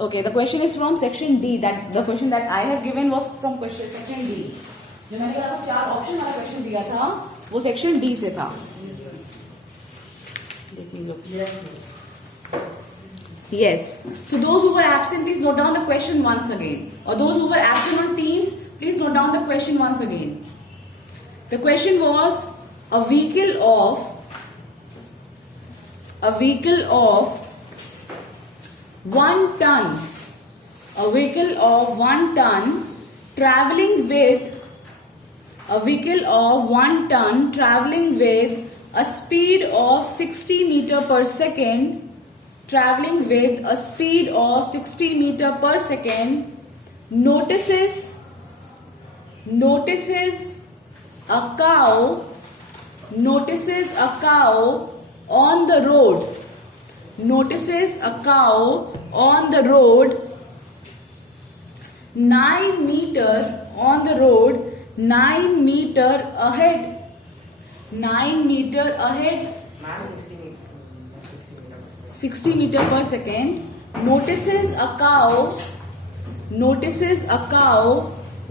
Okay, the question is from section D. That the question that I have given was from question section D. जो मैंने आपको 4 option वाला question दिया था वो सेक्शन डी से था. Let me look. Yes. So those who were absent, please note down the question once again. Or those who were absent on Teams, please note down the question once again. The question was a vehicle of 1 ton. A vehicle of 1 ton traveling with a speed of 60 meter per second, notices a cow on the road 9 meter ahead. 60 meter per second. Notices a cow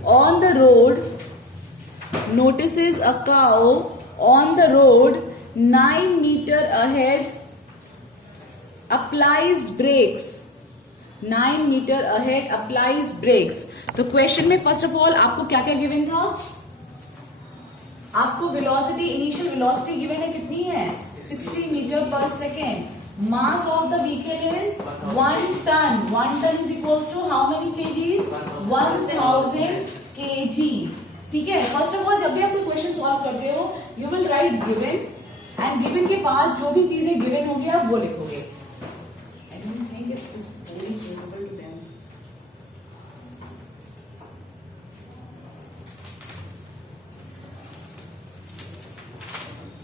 on the road 9 meter ahead. Applies brakes. तो question में first of all आपको क्या क्या given था? आपको velocity, initial velocity given है, कितनी है? 60 meter per second. Mass of the vehicle is 1 ton. 1 ton is equals to how many KGs? 1000 KG. ठीक है. फर्स्ट ऑफ ऑल जब भी आप कोई क्वेश्चन सॉल्व करते हो you will write given, and given के बाद जो भी चीजें गिवन होगी आप वो लिखोगे. I don't think it's very visible to them.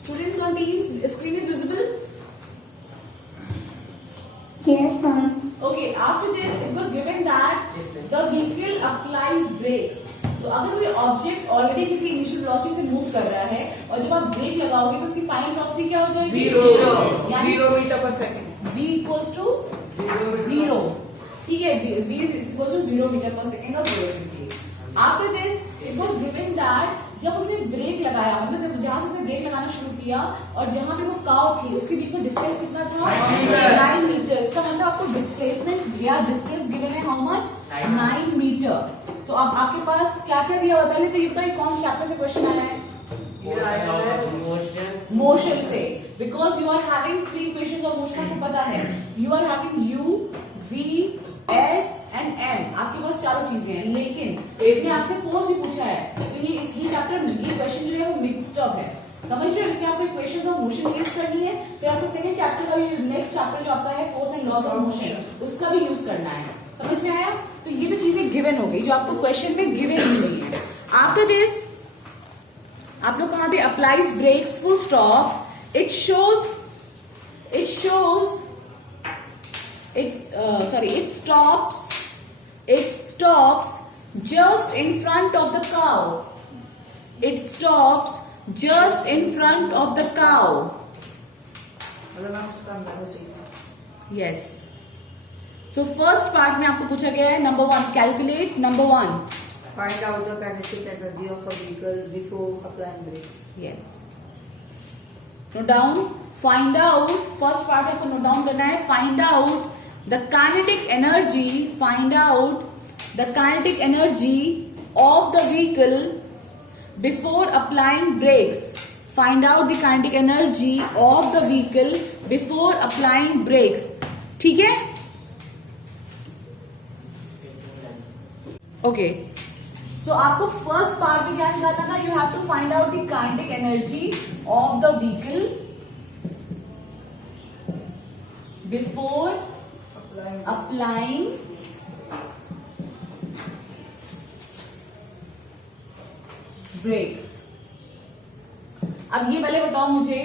Students on Teams, screen is visible? Yes, ma'am. Okay, after this it was given that the vehicle applies brakes. तो अगर कोई ऑब्जेक्ट ऑलरेडी किसी इनिशियल वेलोसिटी से move कर रहा है और जब आप ब्रेक लगाओगे तो उसकी फाइनल वेलोसिटी क्या हो जाएगी? 0 मीटर पर सेकंड. v equals to 0. ठीक है, v इक्वल्स टू 0 मीटर पर सेकंड और 0 second. After this it was given that जब उसने ब्रेक लगाया, मतलब जब जहां से उसने ब्रेक लगाना शुरू किया और जहां पे वो काव थी उसके बीच में डिस्टेंस कितना था? 9 मीटर. इसका मतलब आपको डिस्प्लेसमेंट या डिस्टेंस गिवन है हाउ मच? 9 मीटर. तो अब आपके पास क्या क्या दिया हुआ? पहले तो ये बताइए कौन से चैप्टर से क्वेश्चन आया है? मोशन से. Because you are having 3 equations of motion. आपको पता है you are having u, v, s and m. आपके पास चारों चीजें हैं, लेकिन इसमें आपसे फोर्स भी पूछा है. तो ये चैप्टर, ये क्वेश्चन जो है वो मिक्स्ड अप है. समझ रहे हो? इसमें आपको इक्वेशंस ऑफ मोशन यूज करनी है, फिर आपको सेकंड चैप्टर का भी, नेक्स्ट चैप्टर जो आपका है force and laws of motion, उसका भी यूज करना है. समझ में आया? तो ये तो चीजें गिवन हो गई जो आपको क्वेश्चन में गिवन ही नहीं है. आफ्टर दिस आप लोग कहां थे? Applies brakes full stop. It stops just in front of the cow. It stops just in front of the cow. Yes. So first part में आपको पूछा गया है number 1, calculate number 1. Find out the kinetic energy of a vehicle before applying brakes. Yes. Note down. Find out. First part आपको note down करना है. Find out the kinetic energy of the vehicle before applying brakes. Find out the kinetic energy of the vehicle before applying brakes. ठीक है? Okay. So आपको first part में क्या निकालना था? You have to find out the kinetic energy of the vehicle before applying brakes. अब ये पहले बताओ मुझे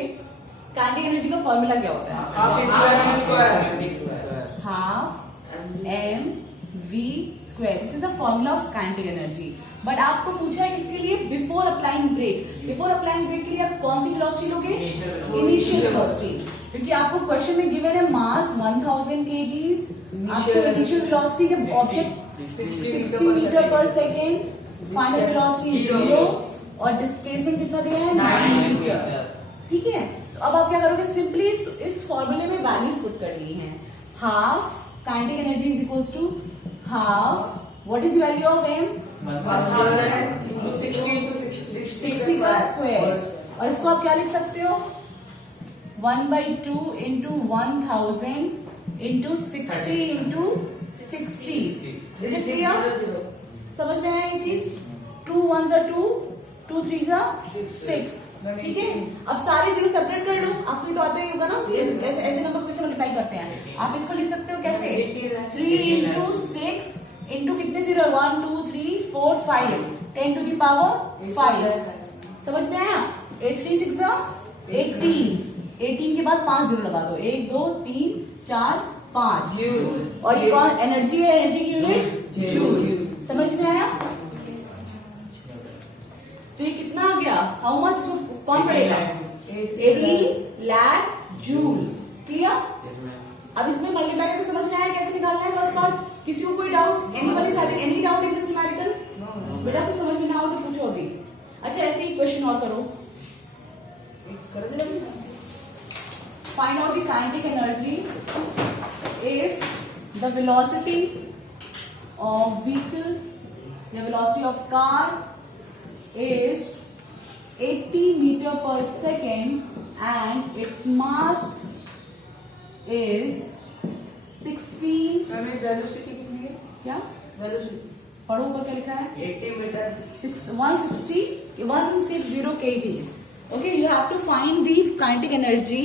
काइनेटिक एनर्जी का फॉर्मूला क्या होता है? Half M V square. This is the formula of kinetic energy. But आपको पूछा है किसके लिए? Before applying brake. Before applying brake के लिए आप कौन सी वेलोसिटी लोगे? Initial velocity. क्योंकि आपको क्वेश्चन में गिवन है मास 1000 kgs, आपको इनिशियल वेलोसिटी जब object 60 meter per second, final velocity 0 और डिस्प्लेसमेंट कितना दिया है 9 मीटर। ठीक है, तो अब आप क्या करोगे, सिंपली इस फॉर्मूले में वैल्यूज पुट करनी है। Half kinetic energy is equals to half, what is the value of m 60 का स्क्वायर, और इसको आप क्या लिख सकते हो 1/2 into 1000 into 60 into 60। Is it clear? समझ में आया ये चीज? 2 1s are 2, 2 3s are 6। ठीक है, अब सारे जीरो सेपरेट कर लो, आपको ये तो आता ही होगा ना, ऐसे नंबर को कैसे मल्टीप्लाई करते हैं। आप इसको लिख सकते हो कैसे 3 इंटू 6 इंटू कितने जीरो 1 2 3 4 5 10 टू द पावर 5। समझ में आया? 8 3 6 18 के बाद 5 जीरो लगा दो, 1 2 3 4 5। और ये कौन एनर्जी है? एनर्जी की यूनिट जूल। समझ में आया? तो ये कितना आ गया? How much? कौन पड़ेगा? 80 लाख जूल। क्लियर? अब इसमें मल्टीप्लाई करके समझ में आया कैसे निकालना है फर्स्ट पार्ट? किसी को कोई doubt? Anyone is having any doubt in this numerical? बेटा कुछ समझ में ना हो तो पूछो अभी। अच्छा, ऐसे ही क्वेश्चन और करो। Find out the kinetic energy if the velocity of vehicle या velocity of car is 80 meter per second and its mass is 16। हमें वेलोसिटी कितनी है? क्या वेलोसिटी पढ़ो, ऊपर क्या लिखा है? 80 metre 160 kgs। Okay, you have to find the kinetic energy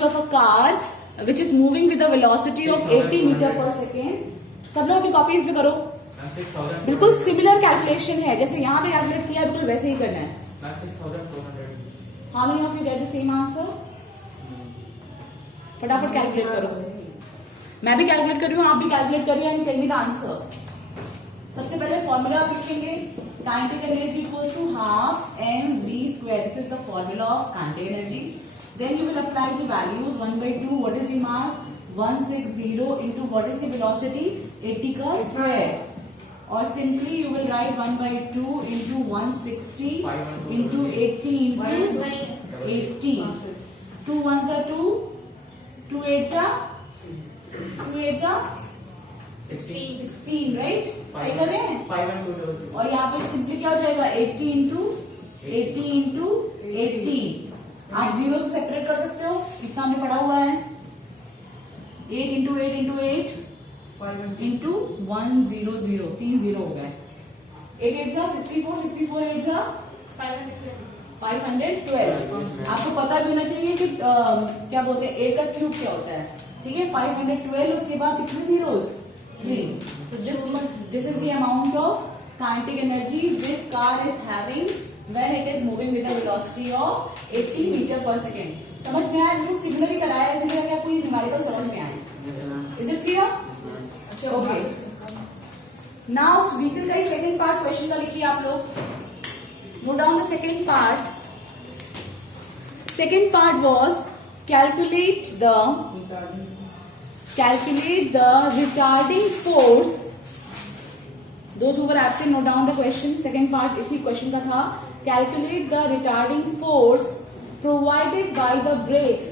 of a car which is moving with a velocity of 80 meter per second। सब लोग अपनी कॉपीज में करो। बिल्कुल सिमिलर कैलकुलेशन है, जैसे यहाँ पे कैलकुलेट किया बिल्कुल वैसे ही करना है। How many of you get the same answer? फटाफट कैलकुलेट करो। मैं भी कैलकुलेट कर रही हूँ, आप भी कैलकुलेट करिए and tell me the answer. सबसे पहले फॉर्मूला आप लिखेंगे, kinetic energy equals to half mv square. This is the formula of kinetic energy. Then you will apply the values 1/2, what is the mass 160 into what is the velocity 80 का square, और simply you will write 1/2 into 160 into 80 into 80। 2 1s are 2, 2 8s are 16, right? सही कर रहे हैं? और यहाँ पे simply क्या हो जाएगा 80 into 80। आप जीरो से सेपरेट कर सकते हो, इतना हमने पढ़ा हुआ है। 8 into 8 into 8 into 100, 3 जीरो हो गए। 8 8s are 64, 64 8s are 512। आपको पता भी होना चाहिए कि क्या बोलते हैं 8 का क्यूब क्या होता है। ठीक है, 512 उसके बाद कितने जीरोस 3। तो this is the amount of kinetic energy this car is having when it is moving with a velocity of 80 meter per second। समझ में आया? बिल्कुल सिमिलर ही कराया है, इसलिए आपको ये न्यूमेरिकल समझ में आए। Is it clear? अच्छा, ओके। नाउ व्हीकल का ही सेकंड पार्ट क्वेश्चन का लिखिए आप लोग। Note down the second part. Second part was calculate the retarding force। Those who were absent, note down the question। Second part इसी question का था, calculate the retarding force provided by the brakes।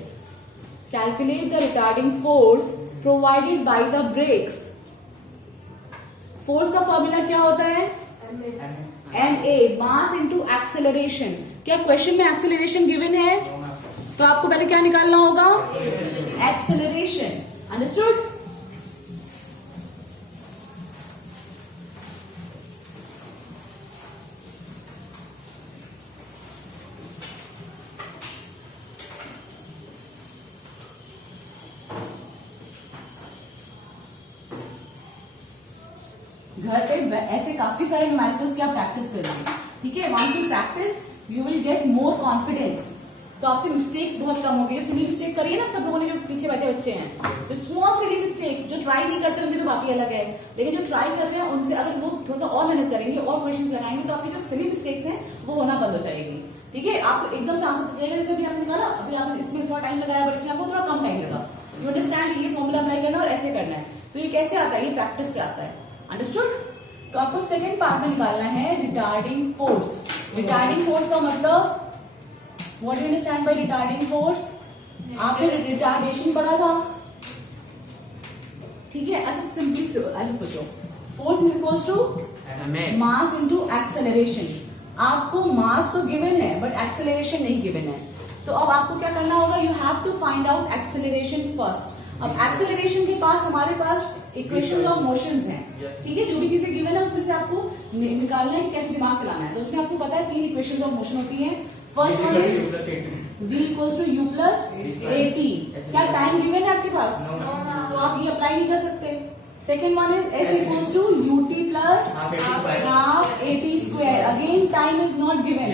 Calculate the retarding force provided by the brakes। Force का formula क्या होता है? ma, mass into acceleration. क्या question में acceleration given है? तो आपको पहले क्या निकालना होगा? एक्सेलरेशन। अंडरस्टूड? घर पे ऐसे काफी सारे न्यूमेरिकल्स की आप प्रैक्टिस करिए। ठीक है, once you practice you will get more confidence. तो आपसे मिस्टेक्स बहुत कम होंगे। सिली मिस्टेक करिए ना सब लोगों ने, जो पीछे बैठे बच्चे हैं, तो स्मॉल सिली मिस्टेक्स जो ट्राई नहीं करते उनकी तो बात ही अलग है, लेकिन जो ट्राई कर रहे हैं उनसे अगर वो थोड़ा सा और मेहनत करेंगे और क्वेश्चंस लगाएंगे तो आपकी जो सिली मिस्टेक्स हैं वो होना बंद हो जाएगी। ठीक है, आपको एकदम से आंसर जाएगा। जैसे अभी आपने निकाला, अभी आपने इसमें थोड़ा टाइम लगाया, बट इसमें आपको थोड़ा कम टाइम लगा। यू अंडरस्टैंड, ये फॉर्मूला अप्लाई करना है और ऐसे करना है। तो ये कैसे आता है? ये प्रैक्टिस से आता है। अंडरस्टूड? तो आपको सेकंड पार्ट में निकालना है रिटार्डिंग फोर्स। रिटार्डिंग फोर्स का मतलब, what do you understand by retarding force? आपने रिटार्डेशन पढ़ा था, ठीक है? ऐसे सिंपली ऐसे सोचो, force is equals to mass into acceleration. आपको मास तो गिवन है बट एक्सेलरेशन नहीं गिवन है। तो अब आपको क्या करना होगा? You have to find out acceleration first. अब एक्सेलरेशन के पास हमारे पास इक्वेशंस ऑफ मोशंस हैं, ठीक है? जो भी चीजें गिवन है उसमें से आपको निकालना है कि कैसे दिमाग चलाना है। तो उसमें आपको पता है 3 इक्वेशंस ऑफ मोशन होती हैं। First one is v equals to u plus at। क्या टाइम गिवन है आपके पास? तो आप ये अप्लाई नहीं कर सकते। Second one is s equals to ut plus half at square. Again time is not given,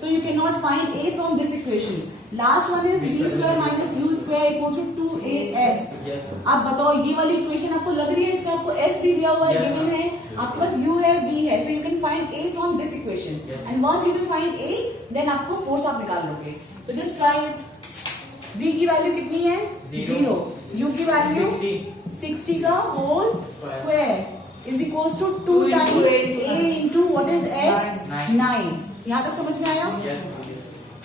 so you cannot find a from this equation. Last one is v square minus u square equals to 2ax. अब बताओ, ये वाली equation आपको लग रही है, इसमें आपको s भी दिया हुआ है, गिवन है, आपके पास u है, v है, so you can find a from this equation. And once you will find a, then आपको फोर्स आप निकाल लोगे। So just try it. v की वैल्यू कितनी है? 0। u की वैल्यू 60 का whole square is equals to 2 times a into what is s? 9। यहाँ तक समझ में आया?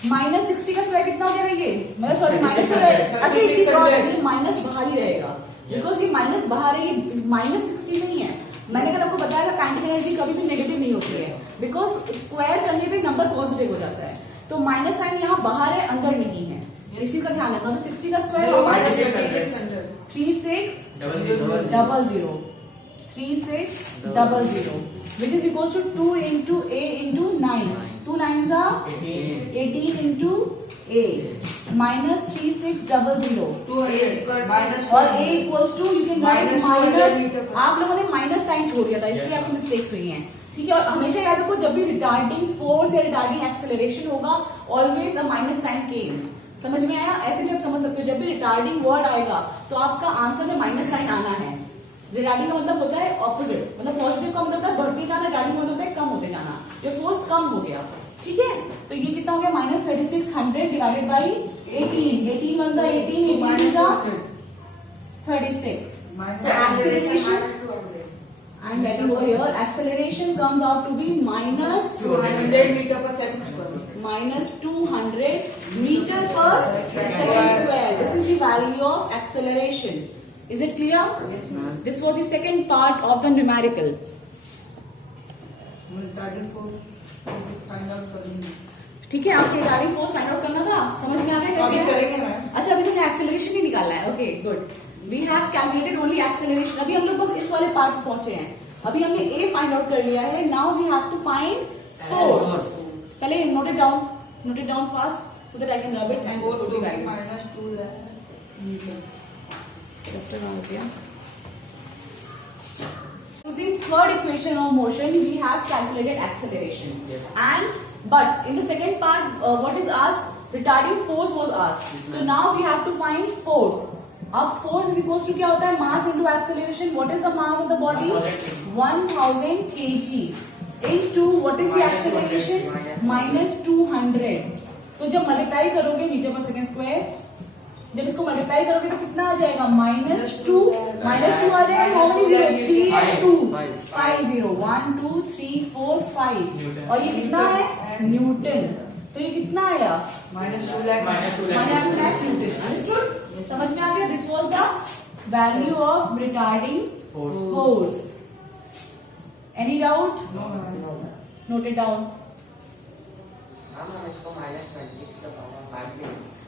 माइनस 60 का स्क्वायर कितना हो जाएगा ये? मतलब सॉरी, माइनस अच्छा, एक चीज और, ये माइनस बाहर ही रहेगा, बिकॉज ये माइनस बाहर है, ये माइनस 60 नहीं है। मैंने कल आपको बताया था काइनेटिक एनर्जी कभी भी नेगेटिव नहीं होती है, बिकॉज स्क्वायर करने पे नंबर पॉजिटिव हो जाता है। तो माइनस साइन यहाँ बाहर है, अंदर नहीं है, इसी का ध्यान रखना। तो 60 का स्क्वायर होगा 3600 3600 which is equals to 2 into a into 9. 2 9s are 18 into a minus 3600 और a equals to you can write minus। आप लोगों ने माइनस साइन छोड़ दिया था, इसलिए आपकी मिस्टेक्स हुई हैं, ठीक है? और हमेशा याद रखो, जब भी रिटार्डिंग फोर्स या रिटार्डिंग एक्सेलरेशन होगा, ऑलवेज अ माइनस साइन केम। समझ में आया? ऐसे भी आप समझ सकते हो, जब भी रिटार्डिंग वर्ड आएगा तो आपका आंसर में माइनस साइन आना है। रिटार्डिंग का मतलब होता है ऑपोजिट, मतलब पॉजिटिव का मतलब होता है बढ़ते जाना, रिटार्डिंग का मतलब होता है कम होते जाना, जो फोर्स कम हो गया, ठीक है? तो ये कितना हो गया? Minus 3600 divided by 18। 18 वन जा 18, 18 जा 36। So acceleration, I'm writing over here, acceleration comes out to be minus 200 meter per second square. minus 200 meter per second square. This is the value of acceleration. Is it clear? Yes, ma'am. This was the second part of the numerical. Retarding force find out करेंगे। ठीक है, आपके retarding force find out करना था, समझ में आ गया कैसे अभी करेंगे मैम। अच्छा, अभी तुमने एक्सेलरेशन ही निकालना है। Okay good, we have calculated only acceleration. अभी हम लोग बस इस वाले पार्ट पे पहुंचे हैं। अभी हमने ए फाइंड आउट कर लिया है, now we have to find force. पहले note it down fast so that I can rub it and put the values. Minus 2 meter. Just around here. Using third equation of motion, we have calculated acceleration. Yes. But in the second part, what is asked? Retarding force was asked. So now we have to find force. अब force is equals to क्या होता है? Mass into acceleration. What is the mass of the body? 1000 kg. Into what is the acceleration? Minus 200. तो जब multiply करोगे metre per second square, जब इसको multiply करोगे तो कितना आ जाएगा? -2 आ जाएगा। How many zero? 3 and 2 5 0 1 2 3 4 5 और ये कितना है? न्यूटन। तो ये कितना आया? -2 lakh न्यूटन। अंडरस्टूड? समझ में आ गया? This was the value of retarding force. Any doubt? No, no. Note it down.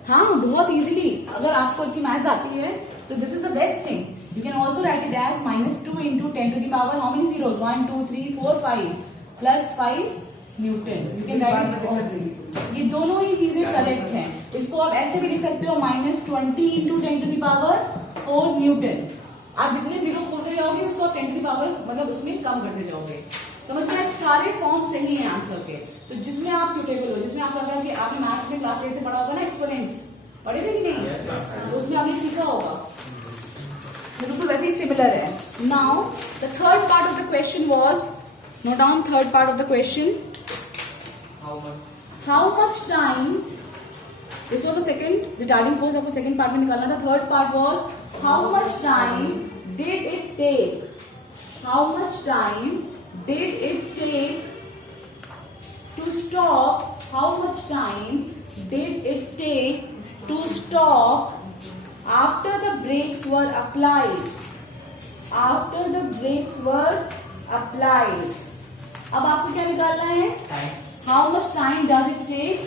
हाँ, बहुत इजीली। अगर आपको इतनी मैथ्स आती है तो this is the best thing. You can also write it as -2 into 10 to the power how many zeros? 1 2 3 4 5 plus 5 newton. You can write it. ये दोनों ही चीजें करेक्ट हैं। इसको आप ऐसे भी लिख सकते हो -20 into 10 to the power 4 Newton. आप जितने जीरो खोलते जाओगे उसको आप 10 to the power मतलब उसमें कम करते जाओगे। समझ में? सारे फॉर्म सही है आंसर के। तो जिसमें आप सुटेबल हो, जिसमें आप लगा कि आपने मैथ्स में क्लास 8 में पढ़ा होगा ना, एक्सपोनेंट्स पढ़े थे कि नहीं? Yes, yes. तो उसमें आपने सीखा होगा, बिल्कुल वैसे ही सिमिलर है। Now the third part of the question was, note down third part of the question. How much? How much time, this was the second retarding force, आपको सेकेंड पार्ट में निकालना था. Third part was how much time did it take, how much time did it take to stop, how much time did it take to stop after the brakes were applied, after the brakes were applied. अब आपको क्या निकालना है? How much time does it take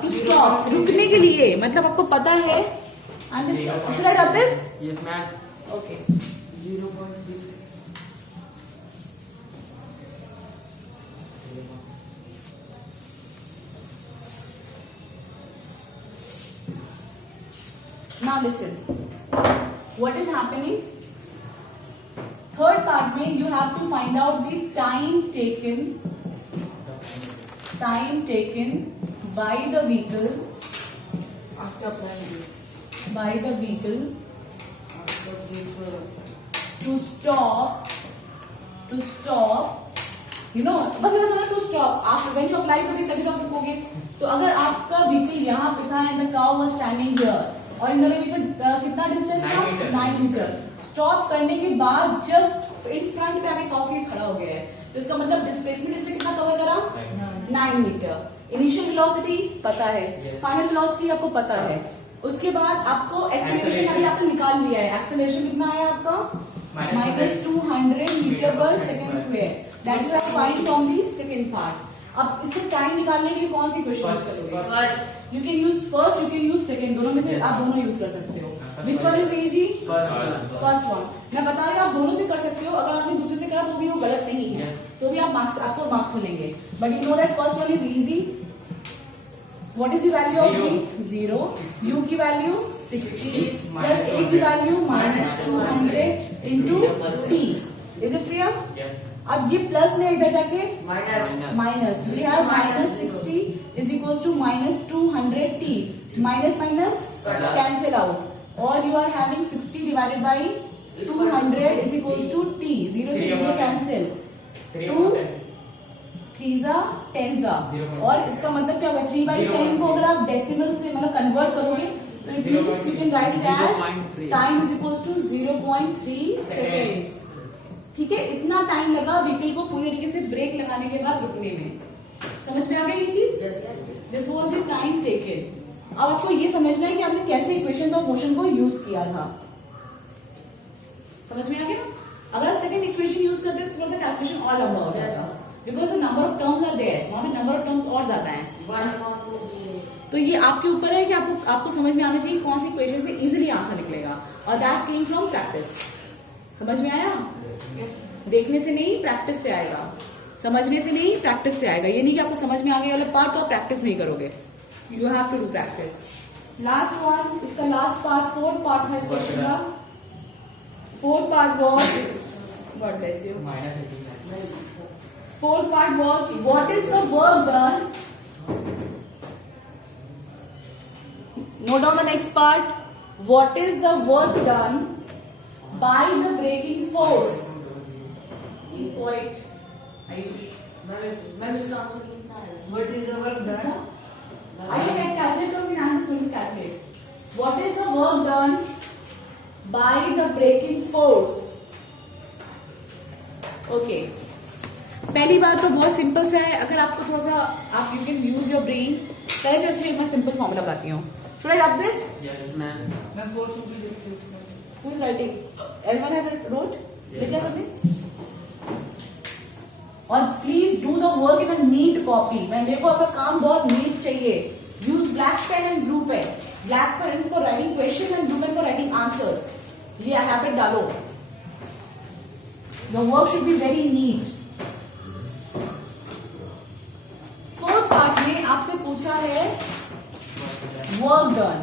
to stop, रुकने के लिए, मतलब आपको पता है. Should I write this? Yes, ma'am. Okay. 0.3 seconds. Now listen, what is happening? Third part में you have to find out the time taken by the vehicle, After applying brakes. by the vehicle After brakes were to stop, you know, बस इतना समझ, to stop. After when you apply the brake तभी तो आप रुकोगे. तो अगर आपका vehicle यहाँ पे था and the cow was standing here, और इन दोनों के बीच कितना डिस्टेंस था? 9 मीटर. 9 मीटर. स्टॉप करने के बाद जस्ट इन फ्रंट पे आके काउ के खड़ा हो गया है, तो इसका मतलब डिस्प्लेसमेंट इससे कितना कवर करा? 9 मीटर. इनिशियल वेलोसिटी पता है, Yes. फाइनल वेलोसिटी आपको पता है. उसके बाद आपको एक्सेलरेशन अभी आपने निकाल लिया है. एक्सेलरेशन कितना आया आपका? Minus -200 मीटर पर second square. That you have find from the second part. अब इसमें टाइम निकालने के लिए कौन सी क्वेश्चन यूज करोगे? First. You can use first, you can use second, दोनों में से Yes. आप दोनों यूज कर सकते हो. Which one is easy? First one. मैं बता रही हूँ आप दोनों से कर सकते हो. अगर आपने दूसरे से करा तो भी वो गलत नहीं है, Yes. तो भी आप मार्क्स, आपको मार्क्स मिलेंगे. But you know that first one is easy. What is the value of D? 0. U की वैल्यू 60 प्लस ए की value -200 into T. Is it clear? Yes. अब ये प्लस में इधर जाके Minus. Minus, we have -60 is equals to -200 T. Minus minus Plus. Cancel out, और you are having 60 divided by 200 is equals to T. 0 से 0 cancel, 2 3 10 और इसका मतलब क्या होगा? 3/10 को अगर आप डेसिमल से मतलब कन्वर्ट करोगे तो it means you can write it as 0.3. Time is equals to 0.3 seconds. ठीक है, इतना टाइम लगा व्हीकल को पूरी तरीके से ब्रेक लगाने के बाद रुकने में. समझ में आ गई ये चीज? This was the time taken. अब आपको ये समझना है कि आपने कैसे इक्वेशन ऑफ मोशन को यूज किया था. समझ में आ गया? अगर सेकंड इक्वेशन यूज करते तो थोड़ा सा कैलकुलेशन और लंबा हो जाता, because the number of terms are there, वहां पे नंबर ऑफ टर्म्स और ज्यादा है. तो ये आपके ऊपर है कि आपको समझ में आना चाहिए कौन सी इक्वेशन से इजीली आंसर निकलेगा, और दैट केम फ्रॉम प्रैक्टिस. समझ में आया? देखने से नहीं, प्रैक्टिस से आएगा. समझने से नहीं, प्रैक्टिस से आएगा. ये नहीं कि आपको समझ में आ गया वाला पार्ट तो आप प्रैक्टिस नहीं करोगे. You have to do practice. Last one, इसका लास्ट पार्ट, फोर्थ पार्ट है इस क्वेश्चन का. Fourth part was, God bless you. Minus 18. Fourth part was, what is the work done? Note down the next part. What is the work done by the braking force? Wait, Ayush. Ma'am इसका answer कितना है? What is the work done? Are you can calculate or can I just going to calculate? What is the work done by the braking force? Okay. पहली बात तो बहुत simple सा है. अगर आपको थोड़ा सा आप you can use your brain. पहले चलिए मैं सिंपल फॉर्मूला बताती हूँ. Should I write this? Yes, ma'am. मैं फोर्स को भी देखते हैं. Who is writing? Everyone have wrote? लिखा सबने? और please do the work in a neat copy. मैं मेरे को आपका काम बहुत नीट चाहिए. Use black pen and blue pen. Black pen for writing question and blue pen for writing answers. ये हैबिट डालो. Your work should be very neat. Fourth part में आपसे पूछा है वर्क डन.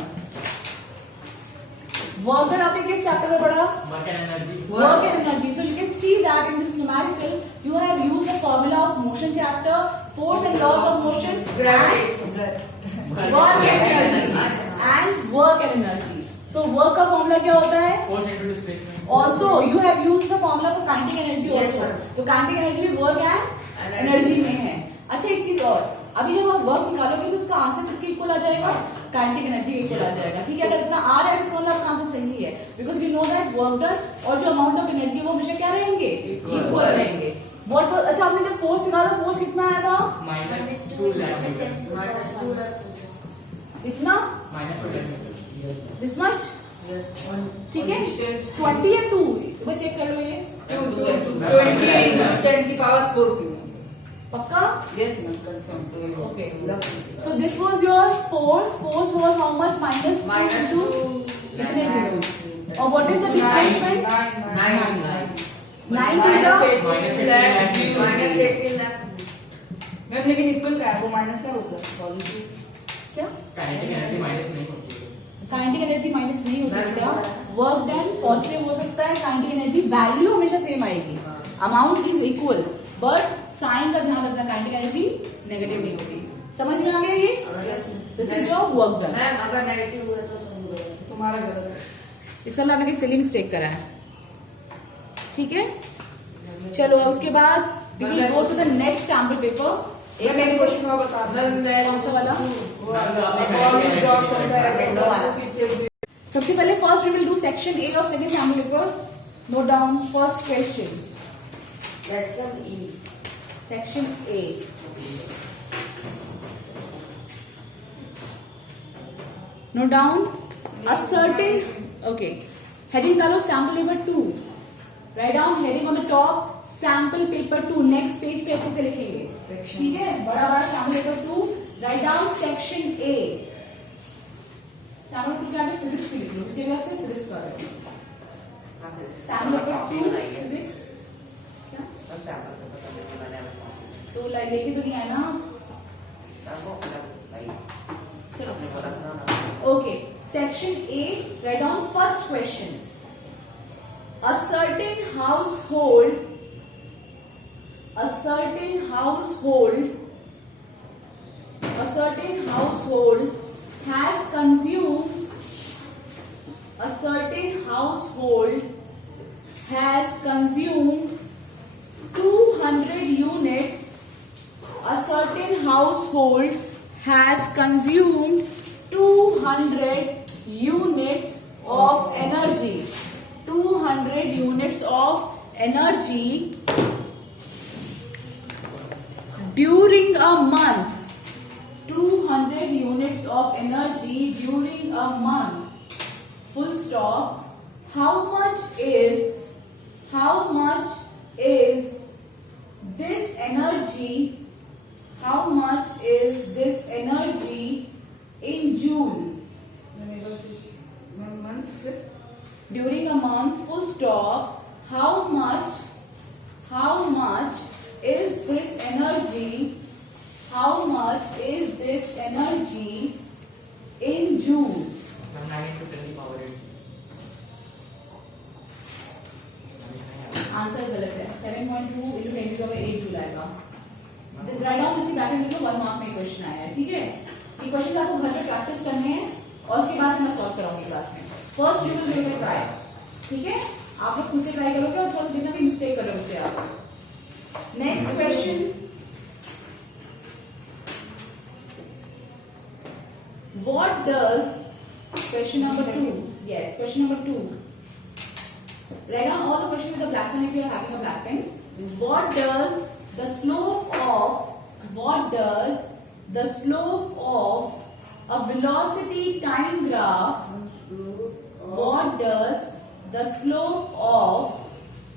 वर्क डन आपने किस chapter में पढ़ा? Work and energy. Work and energy. So you can see that in this numerical, you have used the formula of motion chapter, force and laws of motion, and work and energy, and work and energy. So work का formula क्या होता है? Force into displacement. Also, you have used the formula for kinetic energy also. तो kinetic energy भी work and energy में है. अच्छा एक चीज और, अभी जब आप वर्क निकालोगे तो उसका आंसर किसके इक्वल आ जाएगा, काइनेटिक एनर्जी इक्वल आ जाएगा, ठीक है। अगर इतना आ रहा है तो मतलब आपका आंसर सही है, because you know that work done और जो अमाउंट ऑफ एनर्जी वो हमेशा क्या रहेंगे, इक्वल रहेंगे। व्हाट, अच्छा आपने जब फोर्स निकाला, फोर्स कितना आया था, -2 lakh न्यूटन, इतना -2 lakh न्यूटन। दिस मच, ठीक है। 20 या 2 चेक कर लो ये 20 into 10 की power 4 की। पक्का। Yes, ma'am, confirm. Okay. Lovely. So this was your force. Force was how much? -2 कितने zeros? और what is the displacement? 9 is ma'am लेकिन इक्वल क्या है, वो माइनस क्या होता है, सॉरी क्या? काइनेटिक एनर्जी माइनस नहीं होती है। काइनेटिक एनर्जी माइनस नहीं होती बेटा, वर्क डन पॉजिटिव हो सकता है, काइनेटिक एनर्जी वैल्यू हमेशा सेम आएगी, amount is equal, but sign का ध्यान रखना, काइनेटिक एनर्जी नेगेटिव नहीं होती। समझ में आ गया ये? This is your work done. Ma'am अगर नेगेटिव हुआ तो सही होगा। तुम्हारा गलत है। इसका अंदर मैंने सिली मिस्टेक करा है, ठीक है। चलो उसके बाद we will go to the next sample paper। ये मेन क्वेश्चन हुआ बता कौन सा वाला? सबसे सबसे पहले first we will do section A of second sample paper. Note down first question, section E, section A. Note down a certain, okay, heading डालो sample paper 2, write down heading on the top sample paper 2, next page पे अच्छे से लिखेंगे, ठीक है। बड़ा बड़ा sample paper 2, write down section A. Sample paper के आगे फिजिक्स भी लिख लो, क्योंकि आपसे फिजिक्स कर रहे हो। सैम्पल पेपर 2 फिजिक्स तो लाइक लेके तो नहीं आया ना, चलो okay. Section A, write down first question, a certain household has consumed 200 units. A certain household has consumed 200 units of energy. 200 units of energy during a month. 200 units of energy during a month. Full stop. How much is this energy? How much is this energy in joule? During a month, full stop. How much is this energy? How much is this energy in joule? 9 into 10 की power 8। Answer गलत है, 7.2 into 10 की power 8 joule आएगा। Write down इसी bracket में 1 mark में question आया है, ठीक है। ये क्वेश्चन आपको घर पे प्रैक्टिस करने हैं और उसके बाद मैं सॉल्व कराऊंगी क्लास में। First you will give it try, ठीक है। आप लोग खुद से ट्राई करोगे और थोड़ा जितना भी मिस्टेक कर रहे हो बच्चे आप। Next question, what does, question number 2, yes question number 2, write down all the question with a black pen if you are having a black pen. What does the slope of a velocity time graph, what does the slope of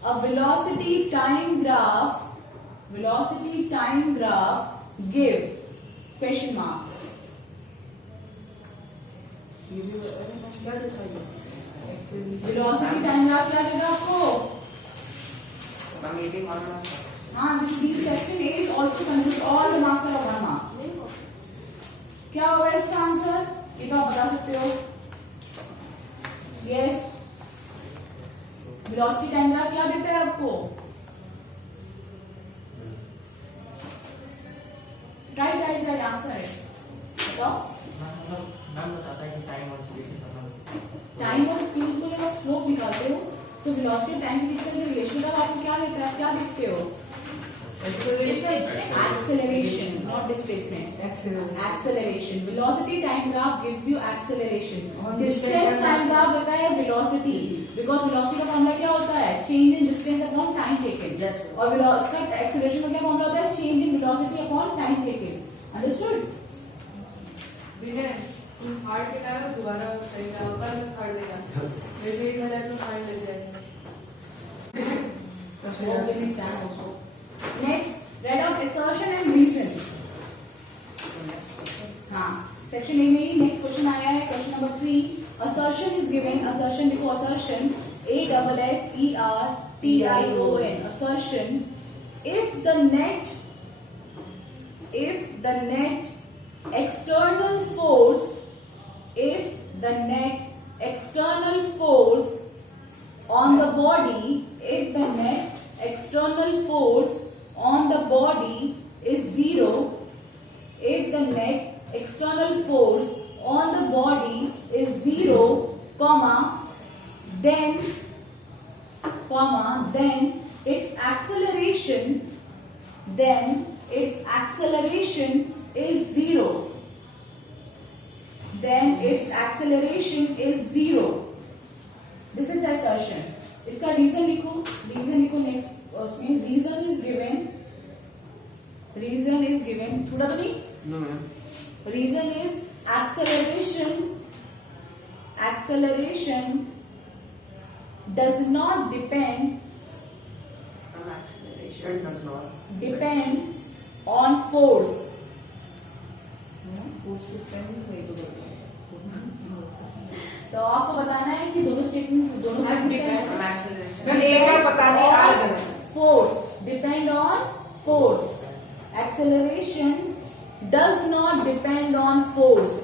a velocity time graph give? Question mark. Velocity time graph क्या देगा आपको? हाँ, this section A is also considered all the marks are 1 mark. क्या होगा इसका answer? ये तो आप बता सकते हो। यस, वेलोसिटी टाइम ग्राफ क्या देता है आपको? ट्राई आंसर है, बताओ। नाम बताता है कि टाइम और स्पीड के साथ टाइम और स्पीड को जब आप स्लोप निकालते हो तो वेलोसिटी टाइम के बीच का जो रिलेशन है आपको क्या देता है, क्या देखते हो? Acceleration. not displacement. Acceleration. Acceleration. Velocity time graph gives you acceleration. और Distance distance time graph देता है velocity. Because velocity का फॉर्मूला क्या होता है? Change in distance upon time taken. Yes. और velocity acceleration का क्या फॉर्मूला होता है? Change in velocity upon time taken. Understood? विनय तुम हार्ड के लाए हो दोबारा सही ना होगा हार्ड देगा वैसे ही मेरा तो हार्ड ले जाएगा Open exam also. Next, read out assertion and reason. हाँ, section A में ही next question आया है question number 3. Assertion is given. Assertion लिखो assertion. ASSERTION. Assertion. If the net external force on the body, if the net external force on the body is zero, if the net external force on the body is zero, then its acceleration is zero. Then its acceleration is zero. This is the assertion. इसका reason लिखो next उसमें reason is given छूटा तो नहीं? No, ma'am. Reason is acceleration does not depend Acceleration does not on force. Force depend वही तो बोल रहे हैं तो आपको बताना है कि दोनों स्टेटमेंट मैम एक बार पता नहीं आ गया force depend on force. Acceleration does not depend on force.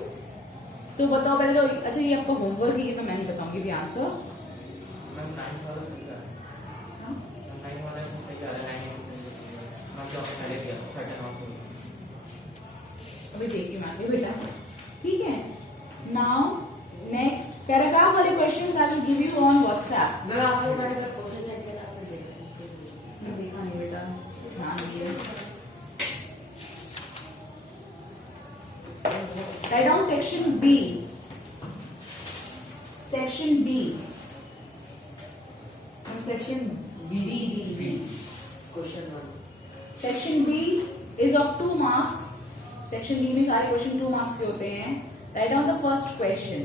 तो बताओ पहले तो अच्छा ये आपका होमवर्क ही है तो मैं नहीं बताऊंगी भी आंसर. मैम 9 वाला सही है। 9 वाला सही है 9 मैम जो आपने पहले दिया पैटर्न ऑफ अभी देखिए मैं बेटा ठीक है. नाउ नेक्स्ट पैराग्राफ वाले questions I will give you on WhatsApp. मैं आपको मैंने क्वेश्चन चेक किया आपने देखा देखा नहीं बेटा ध्यान दीजिए. Write down section B. Section B. Section B question 1 Section B is of 2 marks. Section B में सारे क्वेश्चन 2 marks के होते हैं. Write down the first question.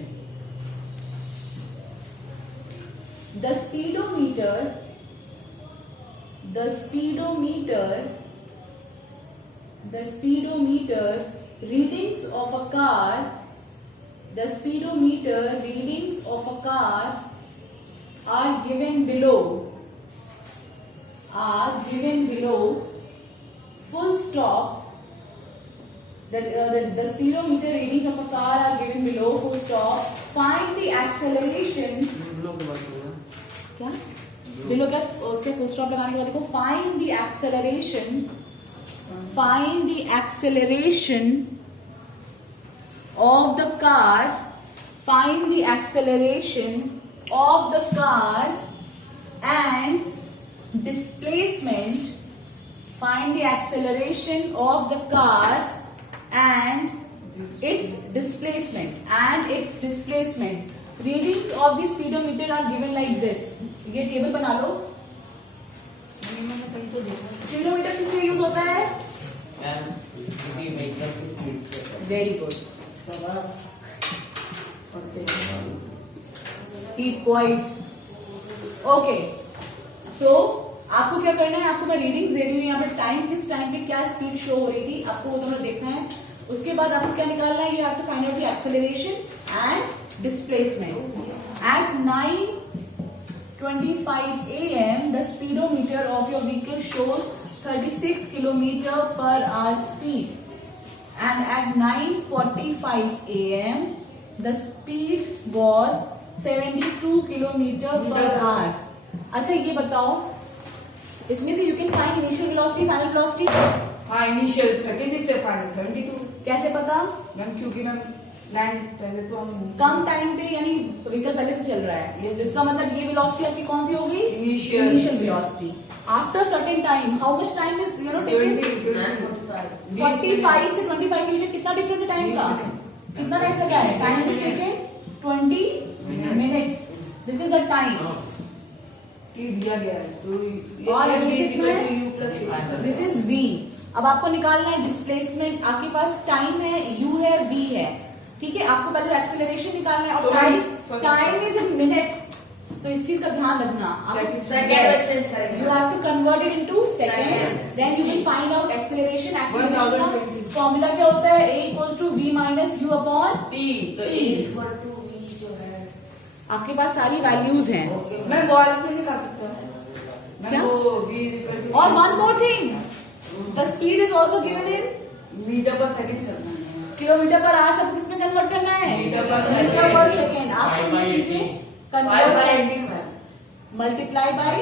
The speedometer readings of a car are given below. Full stop. The speedometer readings of a car are given below. Full stop. Find the acceleration. लोग के बात हो क्या? Below क्या? उसके full stop लगाने के बाद देखो. Find the acceleration of the car. Find the acceleration of the car and displacement. Find the acceleration of the car and its displacement. Readings of the speedometer are given like this. ये table बना लो. मैंने कहीं तो देखा speedometer किस लिए use होता है? मैम किसी व्हीकल की स्पीड से वेरी गुड. पढ़ते Keep quiet. Okay. So आपको क्या करना है? आपको मैं रीडिंग्स दे रही हूँ यहाँ पे. टाइम किस टाइम पे क्या स्पीड शो हो रही थी आपको वो दोनों देखना है. उसके बाद आपको क्या निकालना है? You have to find out the acceleration and displacement. At 9:25 a.m. the speedometer of your vehicle shows 36 km/h speed, and at 9:45 a.m. the speed was 72 km/h. अच्छा ये बताओ इसमें से you can find initial velocity, final velocity. हाँ initial 36 से final 72 कैसे पता? Ma'am क्योंकि मैम लैंड पहले तो हम कम टाइम पे यानी व्हीकल पहले से चल रहा है. Yes. इसका मतलब ये वेलोसिटी आपकी कौन सी होगी? Initial. Initial velocity. After certain time how much time is taken 45 से 25 के बीच कितना डिफरेंस है टाइम का? कितना टाइम लगा है? Time is taken 20 minutes. This is a time. की दिया गया है तो और ये ये कितना है? u plus this is v. अब आपको निकालना है डिस्प्लेसमेंट. आपके पास टाइम है, u है, v है. ठीक है, आपको पहले एक्सेलरेशन निकालना है. और टाइम इज इन मिनट्स. तो इस चीज का ध्यान रखना. You have to convert it into seconds. Then you will find out acceleration. Acceleration का फॉर्मूला क्या होता है? A equals to v minus u upon T. तो A is equal to V जो है. आपके पास सारी वैल्यूज हैं. मैं बॉल से निकाल सकता हूँ. मैं क्या? वो v is equal to और one more thing, the speed is also given in metre पर सेकंड करना है. Kilometre per hour. सब किसमें कन्वर्ट करना है? मीटर पर मीटर पर सेकेंड. आपको ये चीजें 5 by कन्वर्ट 85. Multiply by.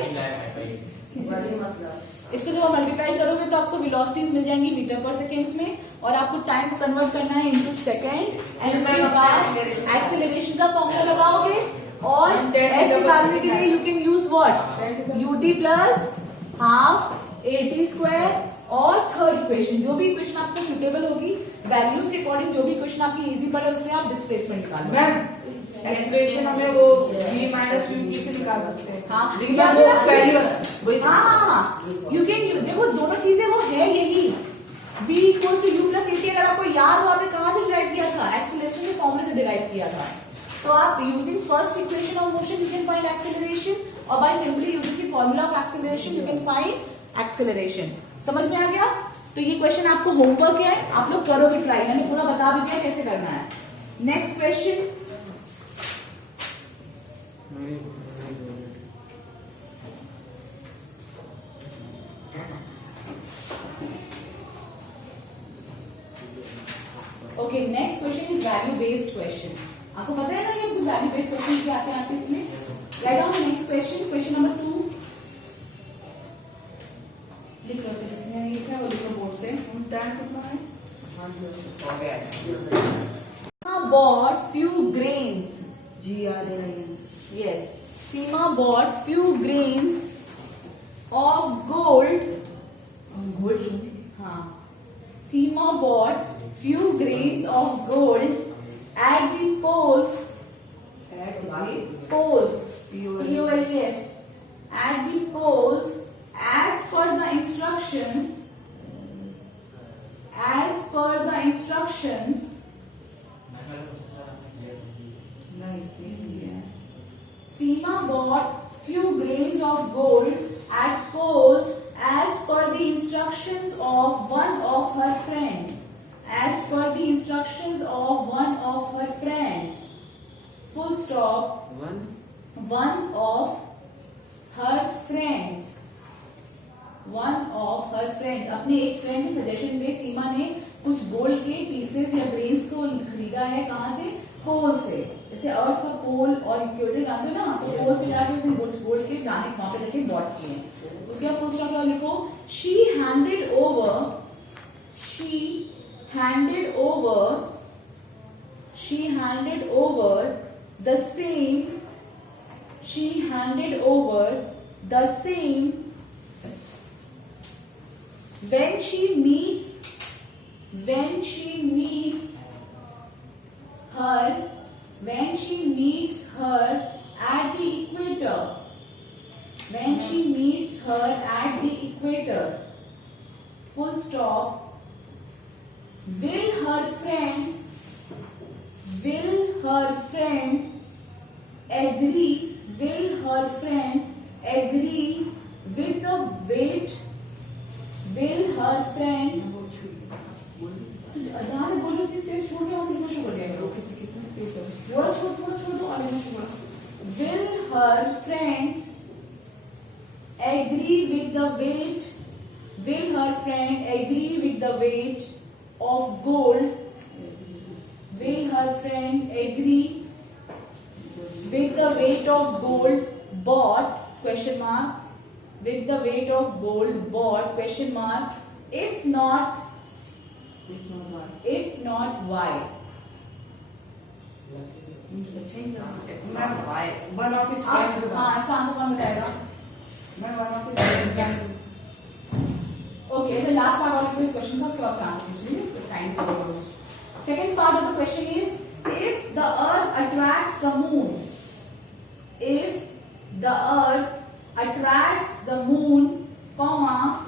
बड़ी मतलब. इसको जब आप मल्टीप्लाई करोगे तो आपको वेलोसिटीज मिल जाएंगी मीटर पर सेकेंड्स में. और आपको टाइम को कन्वर्ट करना है इनटू सेकंड. एंड उसके बाद एक्सेलरेशन का फॉर्मूला लगाओगे. और एस निकालने के लिए you can use what? ut plus half at square. और थर्ड इक्वेशन, जो भी इक्वेशन आपको सुटेबल होगी वैल्यूज के अकॉर्डिंग, जो भी इक्वेशन आपकी इजी पड़े उससे आप डिस्प्लेसमेंट निकालो. मैम एक्सप्रेशन हमें वो v माइनस u से निकाल सकते हैं. हाँ, लेकिन या मैं फिर वो आप पहली किसी- वही हाँ, यू कैन देखो दोनों चीजें वो है यही. v equal to u plus at. अगर आपको याद हो आपने कहाँ से डिराइव किया था? एक्सेलरेशन के फॉर्मूले से डिराइव किया था. तो आप using first equation of motion you can find acceleration. और by simply using the formula of acceleration you can find acceleration. समझ में आ गया? तो ये क्वेश्चन आपको होमवर्क है, आप लोग करोगे ट्राई. मैंने पूरा बता भी दिया कैसे करना है. Next question. Okay, next question is value based question. आपको पता है ना ये वैल्यू बेस्ड क्वेश्चन क्या आते हैं आपके इसमें. Write down next question. Question number 2 लिख लो. जिसने नहीं लिखा है वो लिखो बोर्ड से. टाइम कितना है? Bought few grains. GRAINS. Yes, Seema bought few grains of gold. Gold सुनिए. हाँ, Seema bought few grains of gold at the poles. At the Poles. POLES. POLES. At the poles as per the instructions. As per the instructions. नहीं. Seema bought few grains of gold at poles as per the instructions of one of her friends. As per the instructions of one of her friends. Full stop. One of her friends. One of her friends. अपने एक friend के suggestion पे सीमा ने कुछ gold के pieces या grains को खरीदा है. कहाँ से? पोल से. जैसे अर्थ का पोल और इक्वेटर जानते हो ना, तो पोल पे जाके उसने गोल्ड के दाने वहां पे लेके बॉट किए हैं. उसके बाद फुल स्टॉप लिखो. She handed over the same when she meets her at the equator. When she meets her at the equator. Full stop. Will her friend agree with the weight? Will her friend जहाँ से बोल रही थी space छोड़ के वहां से लिखना शुरू कर दिया करो. कितना स्पेस है? थोड़ा छोड़ दो और लिखना शुरू करो. Will her friends agree with the weight? Will her friend agree with the weight of gold? Will her friend agree with the weight of gold bought? Question mark. With the weight of gold bought? Question mark. If not, why? One of is हाँ, इसका answer कौन बताएगा? Then one of his Okay, the last part of this question was your translation. The time is almost. Second part of the question is, if the earth attracts the moon, if the earth attracts the moon, comma,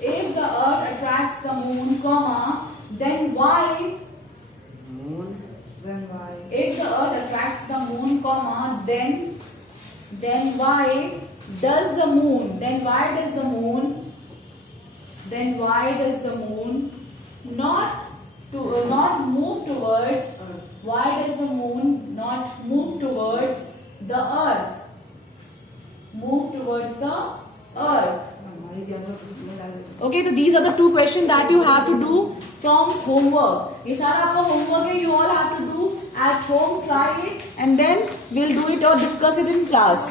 if the earth attracts the moon, comma, then why, Moon. then why? if the earth attracts the moon, comma, then why does the moon, not move towards, why does the moon not move towards the earth? Move towards the earth. हमारी जगह Okay, so these are the two questions that you have to do from homework. ये सारा आपका homework है, you all have to do at home, try it, and then we'll do it or discuss it in class.